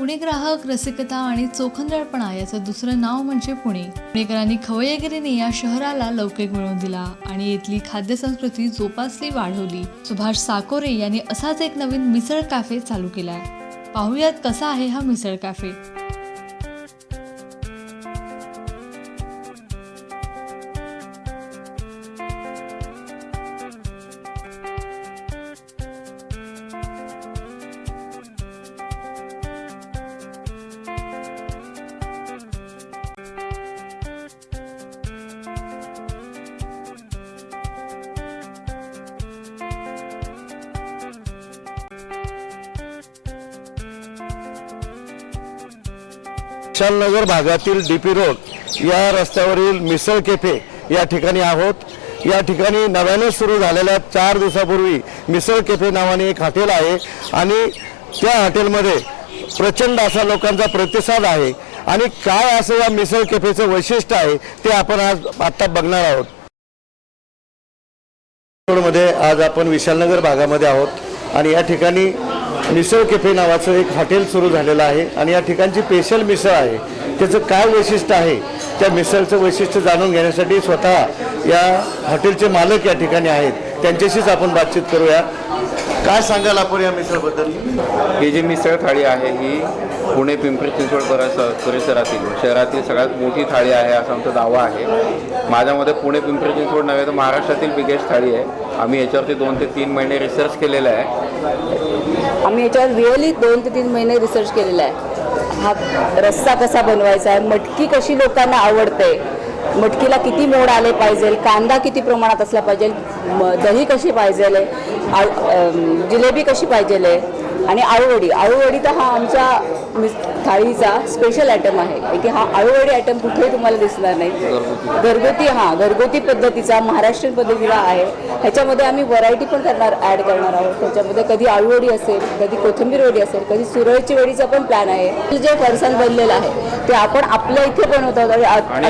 पुणे ग्राहक रसिकता आणि चोखंदळपणा याचं दुसरं नाव म्हणजे पुणे. पुणेकरांनी खवय्यगिरीने या शहराला लौकिक मिळवून दिला आणि इथली खाद्य संस्कृती जोपासली वाढवली. सुभाष साकोरे यांनी असाच एक नवीन मिसळ कॅफे चालू केलाय. पाहुयात कसा आहे हा मिसळ कॅफे विशालनगर भागातील डी पी रोड या रस्त्यावरील मिसळ केफे या ठिकाणी आहोत. या ठिकाणी नव्याने सुरू झालेल्या चार दिवसापूर्वी मिसळ केफे नावाने एक हॉटेल आहे आणि त्या हॉटेलमध्ये प्रचंड असा लोकांचा प्रतिसाद आहे आणि काय असं या मिसळ केफेचं वैशिष्ट्य आहे ते आपण आज आत्ता बघणार आहोत. मध्ये आज आपण विशालनगर भागामध्ये आहोत आणि या ठिकाणी मिसळ केफे नावाचं एक हॉटेल सुरू झालेलं आहे आणि या ठिकाणची स्पेशल मिसळ आहे. त्याचं काय वैशिष्ट्य आहे? त्या मिसळचं वैशिष्ट्य जाणून घेण्यासाठी स्वतः या हॉटेलचे मालक या ठिकाणी आहेत. त्यांच्याशीच आपण बातचीत करूया. काय सांगाल आपण या मिसळबद्दल? ही जी मिसळ थाळी आहे ही पुणे पिंपरी चिंचवड परिसर परिसरातील शहरातील सगळ्यात मोठी थाळी आहे असा आमचा दावा आहे. माझ्यामध्ये पुणे पिंपरी चिंचवड नव्हे तर महाराष्ट्रातील बिगेस्ट थाळी आहे. आम्ही याच्यावरती दोन ते तीन महिने रिसर्च केलेला आहे. आम्ही याच्यावर रिअली दोन ते तीन महिने रिसर्च केलेला आहे. हा रस्सा कसा बनवायचा आहे मटकी कशी लोकांना आवडते मटकीला किती मोड आले पाहिजे कांदा किती प्रमाणात असला पाहिजे म- दही कशी पाहिजे जिलेबी कशी पाहिजे आणि आळूवडी आळूवडी तर हा आमच्या मिस- थाळीचा स्पेशल आयटम आहे. की हा आळूवडी आयटम कुठेही तुम्हाला दिसणार नाही. घरगुती. हा घरगुती पद्धतीचा महाराष्ट्रीयन पद्धतीचा आहे. ह्याच्यामध्ये आम्ही व्हरायटी पण करणार ॲड करणार आहोत. त्याच्यामध्ये कधी आळूवडी असेल कधी कोथिंबीर वडी असेल कधी सुरळीची वडीचा पण प्लॅन आहे. जे फरसाण बनलेलं आहे ते आपण आपल्या इथे बनवत. आहोत आणि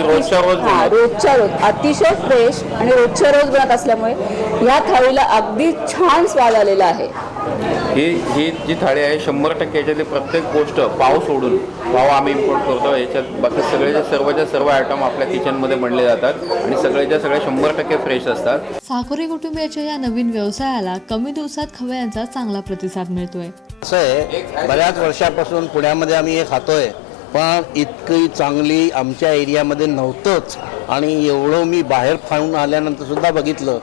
हा. रोजच्या रोज. अतिशय फ्रेश आणि रोजच्या रोज बनत असल्यामुळे ह्या थाळीला अगदी छान स्वाद आलेला आहे. ही ही जी थाळी आहे शंभर टक्के याच्यातली प्रत्येक गोष्ट पाव सोडून पाव आम्ही इम्पोर्ट करतो. याच्यात बाकी सगळेच्या सर्वच्या सर्व आयटम आपल्या किचनमध्ये बनले जातात आणि सगळेच्या सगळे शंभर टक्के फ्रेश असतात. साकोरे कुटुंबियाच्या या नवीन व्यवसायाला कमी दिवसात खवयांचा चांगला प्रतिसाद मिळतोय. असं आहे बऱ्याच वर्षापासून पुण्यामध्ये आम्ही हे खातोय पण इतकी चांगली आमच्या एरियामध्ये नव्हतंच. आणि एवढं मी बाहेर फाळून आल्यानंतर सुद्धा बघितलं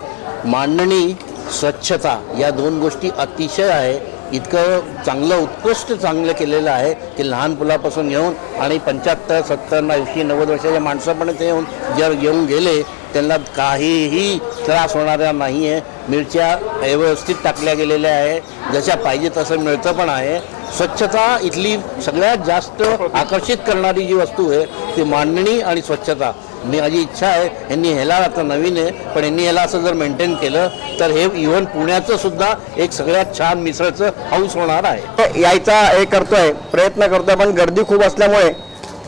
मांडणी स्वच्छता या दोन गोष्टी अतिशय आहे. इतकं चांगलं उत्कृष्ट चांगलं केलेलं आहे की लहान पुलापासून घेऊन आणि पंच्याहत्तर सत्तर ऐंशी नव्वद वर्षाच्या माणसं पण ते येऊन जर येऊन गेले त्यांना काहीही त्रास होणारा नाही आहे मिरच्या व्यवस्थित टाकल्या गेलेल्या आहे. जशा पाहिजे तसं मिळतं पण आहे. स्वच्छता इथली सगळ्यात जास्त आकर्षित करणारी जी वस्तू आहे ती मांडणी आणि स्वच्छता. मी माझी इच्छा आहे यांनी ह्याला आता नवीन आहे पण यांनी ह्याला असं जर मेंटेन केलं तर हे इव्हन पुण्याचं सुद्धा एक सगळ्यात छान मिसळचं हाऊस होणार आहे. यायचा हे करतोय प्रयत्न करतोय पण गर्दी खूप असल्यामुळे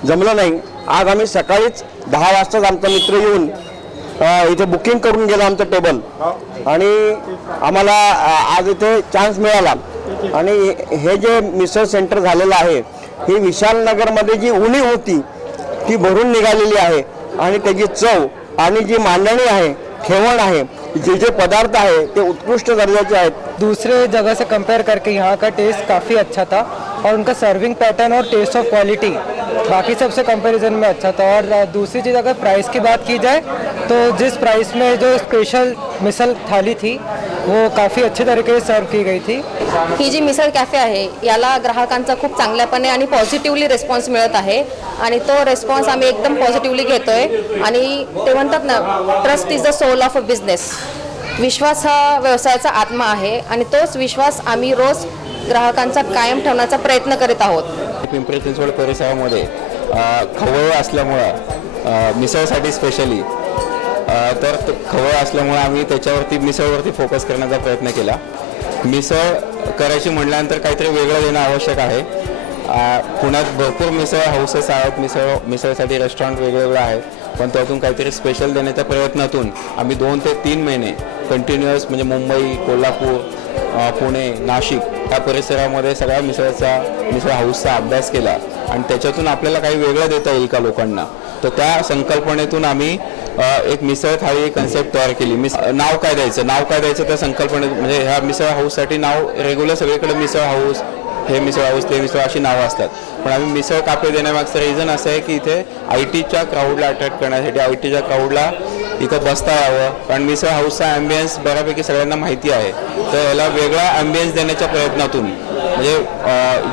जमलं नाही. आज आम्ही सकाळीच दहा वाजताच आमचा मित्र येऊन इथे बुकिंग करून गेला आमचं टेबल आणि आम्हाला आज इथे चान्स मिळाला. आणि हे जे मिसळ सेंटर झालेलं आहे ही विशालनगरमध्ये जी उणी होती ती भरून निघालेली आहे. आणि त्याची चव आणि जी मांडणी आहे ठेवण आहे जे जे पदार्थ आहे ते उत्कृष्ट दर्जाचे आहेत. दूसरे जगह से कंपेयर करके यहाँ का टेस्ट काफ़ी अच्छा था और उनका सर्विंग पैटर्न और टेस्ट ऑफ क्वालिटी बाकी सबसे कंपैरिजन में अच्छा था। और दूसरी चीज़ अगर प्राइस की बात की जाए तो जिस प्राइस में जो स्पेशल मिसल थाली थी वो काफ़ी अच्छे तरीके से सर्व की गई थी। ही जी मिसळ कॅफे आहे याला ग्राहकांचा खूप चांगल्यापणे आणि पॉझिटिव्हली रिस्पॉन्स मिळत आहे. आणि तो रिस्पॉन्स आम्ही एकदम पॉझिटिव्हली घेतोय. आणि ते म्हणतात ना trust is the soul of a business विश्वास हा व्यवसायाचा आत्मा आहे. आणि तोच विश्वास आम्ही रोज ग्राहकांचा कायम ठेवण्याचा प्रयत्न करीत आहोत. पिंपरी चिंचवड परिसरामध्ये खवळ असल्यामुळं मिसळसाठी स्पेशली तर खवळ असल्यामुळे आम्ही त्याच्यावरती मिसळवरती फोकस करण्याचा प्रयत्न केला. मिसळ करायची म्हटल्यानंतर काहीतरी वेगळं देणं आवश्यक आहे. पुण्यात भरपूर मिसळ हाऊसेस आहेत मिसळ मिसळसाठी रेस्टॉरंट वेगवेगळं आहे. पण त्यातून काहीतरी स्पेशल देण्याच्या प्रयत्नातून आम्ही दोन ते तीन महिने कंटिन्युअस म्हणजे मुंबई कोल्हापूर पुणे नाशिक त्या परिसरामध्ये सगळ्या मिसळचा मिसळ हाऊसचा अभ्यास केला. आणि त्याच्यातून आपल्याला काही वेगळं देता येईल का लोकांना? तर त्या संकल्पनेतून आम्ही एक मिसळ थाळी कन्सेप्ट तयार केली. मिस नाव काय द्यायचं? नाव काय द्यायचं त्या संकल्पने म्हणजे ह्या मिसळ हाऊससाठी नाव रेग्युलर सगळीकडे मिसळ हाऊस हे मिसळ हाऊस ते मिसळ अशी नावं असतात. पण आम्ही मिसळ कापे देण्यामागचं रिझन असं आहे की इथे आय टीच्या क्राऊडला अट्रॅक्ट करण्यासाठी आय टीच्या क्राऊडला इथं बसता यावं. कारण मिसळ हाऊसचा ॲम्बियन्स बऱ्यापैकी सगळ्यांना माहिती आहे. तर याला वेगळा ॲम्बियन्स देण्याच्या प्रयत्नातून म्हणजे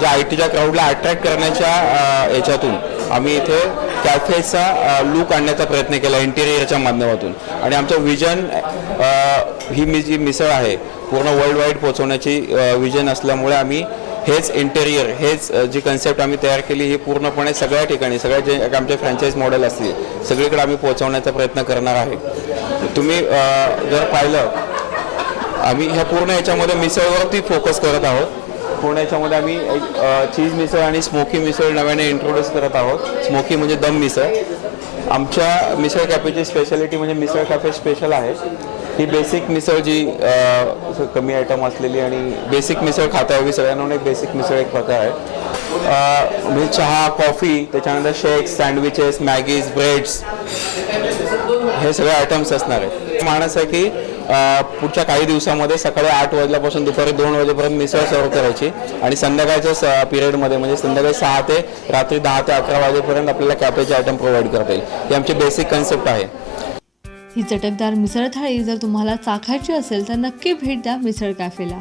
ज्या आय टीच्या क्राऊडला अट्रॅक्ट करण्याच्या याच्यातून आम्ही इथे कॅफेचा लुक आणण्याचा प्रयत्न केला इंटेरियरच्या माध्यमातून. आणि आमचं विजन ही मी जी मिसळ आहे पूर्ण वर्ल्ड वाईड पोहोचवण्याची विजन असल्यामुळे आम्ही हेच इंटेरियर हेच जी कन्सेप्ट आम्ही तयार केली ही पूर्णपणे सगळ्या ठिकाणी सगळ्या जे आमचे फ्रँचाईज मॉडेल असतील सगळीकडे आम्ही पोहोचवण्याचा प्रयत्न करणार आहे. तुम्ही जर पाहिलं आम्ही ह्या पूर्ण याच्यामध्ये मिसळवरती फोकस करत आहोत. पूर्ण याच्यामध्ये आम्ही एक चीज मिसळ आणि स्मोकी मिसळ नव्याने इंट्रोड्यूस करत आहोत. स्मोकी म्हणजे दम मिसळ. आमच्या मिसळ कॅफेची स्पेशालिटी म्हणजे मिसळ कॅफे स्पेशल आहे. ही बेसिक मिसळ जी कमी आयटम असलेली आणि बेसिक मिसळ खाता हवी सगळ्यांना म्हणून एक बेसिक मिसळ एक प्रकार आहे. म्हणजे चहा कॉफी त्याच्यानंतर शेक्स सँडविचेस मॅगीज ब्रेड्स हे सगळे आयटम्स असणार आहेत. माणस आहे की पुढच्या काही दिवसामध्ये सकाळी आठ वाजल्यापासून दुपारी दोन वाजेपर्यंत मिसळ सर्व करायची. आणि संध्याकाळच्या पिरियडमध्ये म्हणजे संध्याकाळी सहा ते रात्री दहा ते अकरा वाजेपर्यंत आपल्याला कॅफेचे आयटम प्रोव्हाइड करता येईल. ही आमची बेसिक कन्सेप्ट आहे. ही चटकदार मिसळ थाळी जर तुम्हाला चाखायची असेल तर नक्की भेट द्या मिसळ कॅफेला